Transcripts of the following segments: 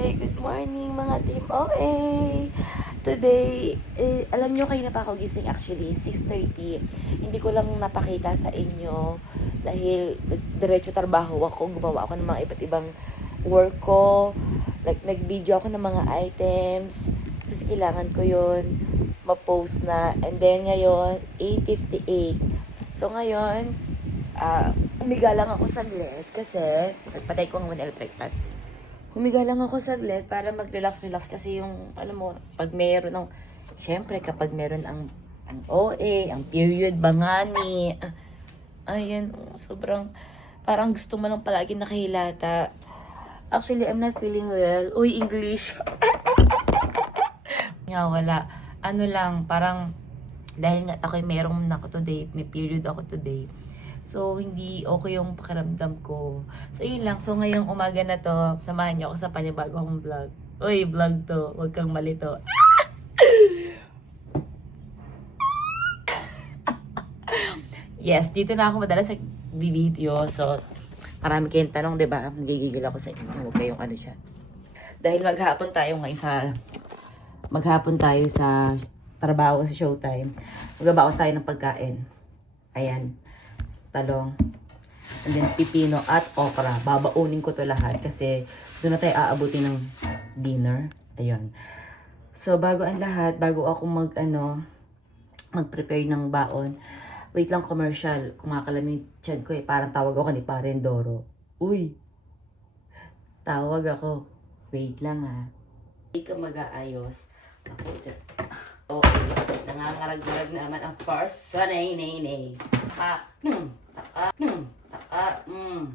Hi! Good morning mga team OA! Today, alam nyo kayo na pa ako gising actually, 6:30. Hindi ko lang napakita sa inyo dahil diretso trabaho ako, gumawa ako ng mga iba't ibang work ko. Like, nag-video ako ng mga items kasi kailangan ko yun ma-post na. And then ngayon, 8:58. So ngayon, umiga lang ako saglit kasi nagpatay ko ng electric fan. Humiga lang ako saglit para mag-relax-relax kasi yung, alam mo, pag meron ng, syempre kapag meron ang OA, ang period, bangani, ayan, sobrang, parang gusto mo lang palagi nakahilata. Actually, I'm not feeling well. Uy, English. Nga, wala. Ano lang, parang, dahil nga ako'y merong ako today, may period ako today. So, hindi okay yung pakiramdam ko. So, yun lang. So, ngayong umaga na to, samahan niyo ako sa panibagong vlog. Uy, vlog to. Huwag kang malito. Yes, dito na ako madalas sa video. So, marami kayong tanong, diba? Nagigigil ako sa inyo. Huwag kayong ano siya. Dahil maghapon tayo sa trabaho sa Showtime. Magbabaon tayo ng pagkain. Ayan. Talong, and then pipino at okra. Babaunin ko to lahat kasi doon na tayo aabutin ng dinner. Ayun. So, bago ang lahat, bago ako mag-prepare ng baon, wait lang, commercial. Kumakalam yung chan ko parang tawag ako ni Paren Doro. Uy! Tawag ako. Wait lang Hindi ka mag-aayos. Ako, okay. Nangangarag-garag naman ang first sanay-nay-nay.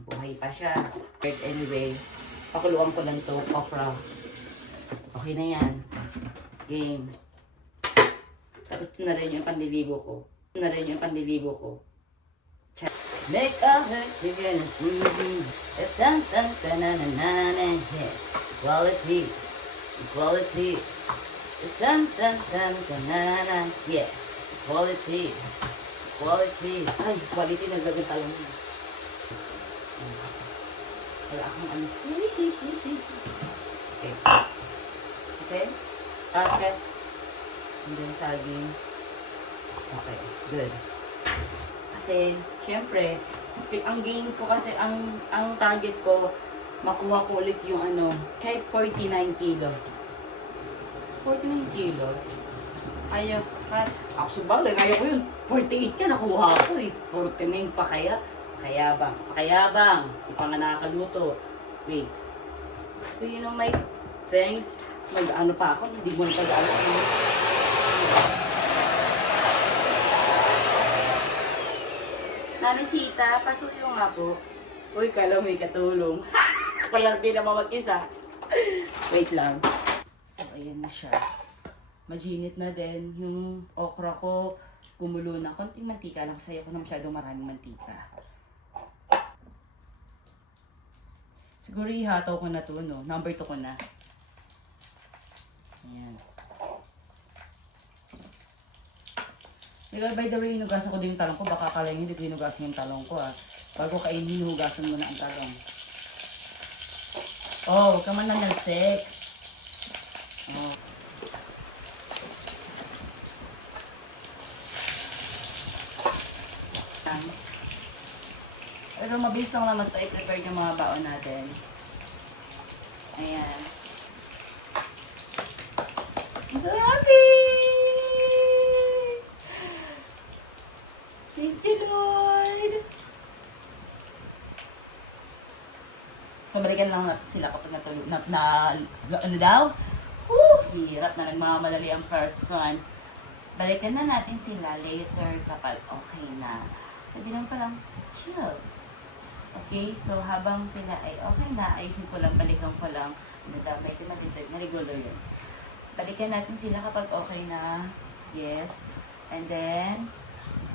Buhay pa siya. But anyway, pakuluan ko lang to okra. Okay na yan. Game. Tapos na rin yung pandiligo ko. Check. Make a heart singer na singing. Tan-tan-tan-na-na-na-na. Equality. Equality. Tan-tan-tan-tan-na-na. Yeah. Equality. Quality. Ay, quality naglagay mo. Wala akong ano. Okay. Okay? Okay. And then saging. Okay. Good. Kasi, syempre, ang gain ko kasi, ang target ko, makuha ko ulit yung kahit 49 kilos. 49 kilos. Ayaw, actually bagay, ayaw ko yun. 48 ka, nakuha ko 49 pa kaya. Pakayabang. Hindi pa nga nakakaluto. Wait. So, you know, my thanks. Mag-ano pa ako, hindi mo pag-ano. Nanusita, pasuyo nga po. Uy, kala may katulong. Walang din naman mag-isa. Wait lang. So, ayan na siya. Majinit na din. Yung okra ko, kumulo na. Konting mantika lang. Kasi ako na masyadong maraming mantika. Siguro ihataw ko na to, no? Number 2 ko na. Ayan. By the way, hinugasan ko din yung talong ko. Baka kalahin hindi ko hinugasan yung talong ko, Bago kainin, hinugasan mo na ang talong. Oh, kaman na ng sex. Oh. Pero mabilis lang naman ito i-prepare yung mga baon natin. Ayan. I'm so happy! Thank you, Lord! So, balikan lang natin sila kapag natulog. Ano daw? Hirap na nagmamadali ang person. Balikan na natin sila later kapag okay na. Pwede naman palang chill. Okay, so habang sila ay okay na, ayusin ko lang, balikan ko lang. Medyo matitag na regular yun. Balikan natin sila kapag okay na. Yes. And then,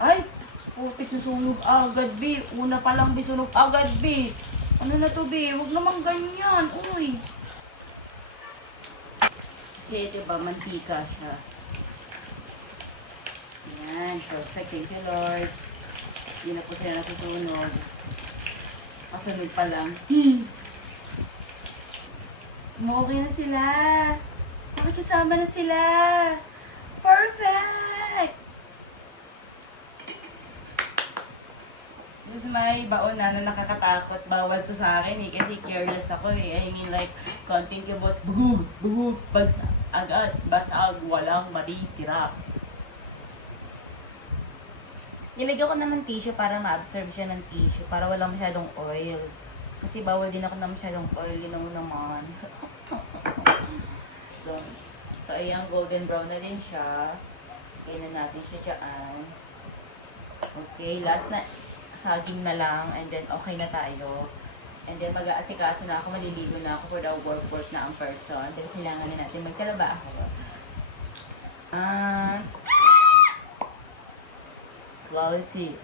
ay! Pupit na sunog agad, B. Una pa lang, B, sunog agad, B. Ano na to, B? Huwag naman ganyan. Uy. Kasi, diba, mantika siya. Ayan, perfect. Thank you, Lord. Hindi na po sila nasusunog. Kasunod pa lang. Okay na sila. Makikisama na sila. Perfect! This is my baon na nakakatakot. Bawal to sa akin eh. Kasi careless ako eh. I mean like, konting kibot, bugug, bugug, bagsa, agad, basag, walang matitira. Nilagyan ko na ng tissue para ma-absorb siya ng tissue. Para walang masyadong oil. Kasi bawal din ako na masyadong oil. You know naman. so ayan, golden brown na din siya. Kainan natin siya dyan. Okay, last na saging na lang. And then, okay na tayo. And then, mag-aasikaso na ako. Maliligo na ako for the work na ang person. Then, kailangan natin magtrabaho. Quality.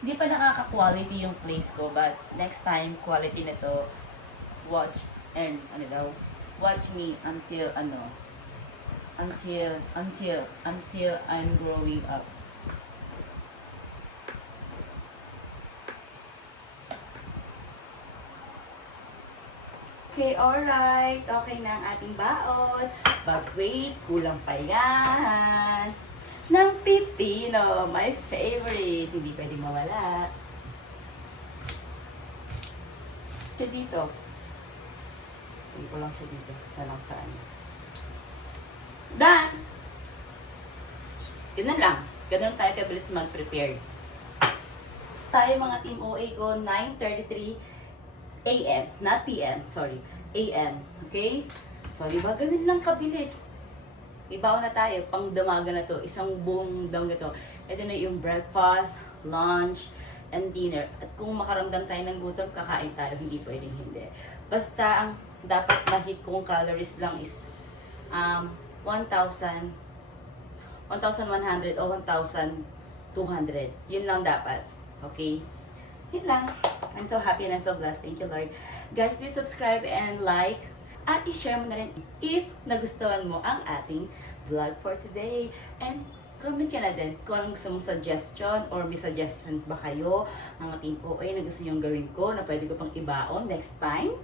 Hindi pa nakaka-quality yung place ko. But, next time, quality na to. Watch me until I'm growing up. Okay, alright. Okay na ang ating baon. But wait, kulang pa yan. Ng pipino, my favorite. Hindi pwede mawala. Siya dito. Hindi ko lang siya dito. Nalang saan. Done! Yun na lang. Ganun tayo kabilis mag-prepare. Tayo mga Team OA ko, 9:33 AM, not PM, sorry, AM, okay? So, di ba, ganun lang kabilis. Ibaw na tayo, pang damaga na to, isang buong dam na to. Ito na yung breakfast, lunch, and dinner. At kung makaramdam tayo ng gutom, kakain tayo, hindi pwedeng hindi. Basta, ang dapat ma-hit kong calories lang is 1,100 o 1,200. Yun lang dapat, okay? Yun lang. I'm so happy and I'm so blessed. Thank you, Lord. Guys, please subscribe and like. At i-share mo na rin if nagustuhan mo ang ating vlog for today. And comment ka na din kung anong gusto mong suggestion or may suggestions ba kayo mga Team OA na gusto nyong gawin ko na pwede ko pang ibaon next time.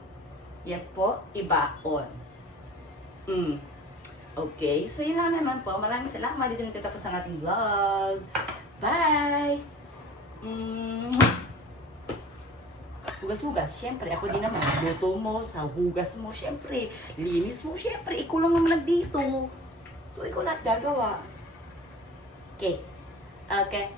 Yes po, ibaon. Okay, so yun lang naman po. Maraming salamat. Dito natatapos ang ating vlog. Bye! Hugas-hugas, syempre, ako din naman. Luto mo, sa hugas mo, syempre. Linis mo, syempre. Ikaw lang naman nagdito. So, ikaw lahat gagawa. Okay. Okay.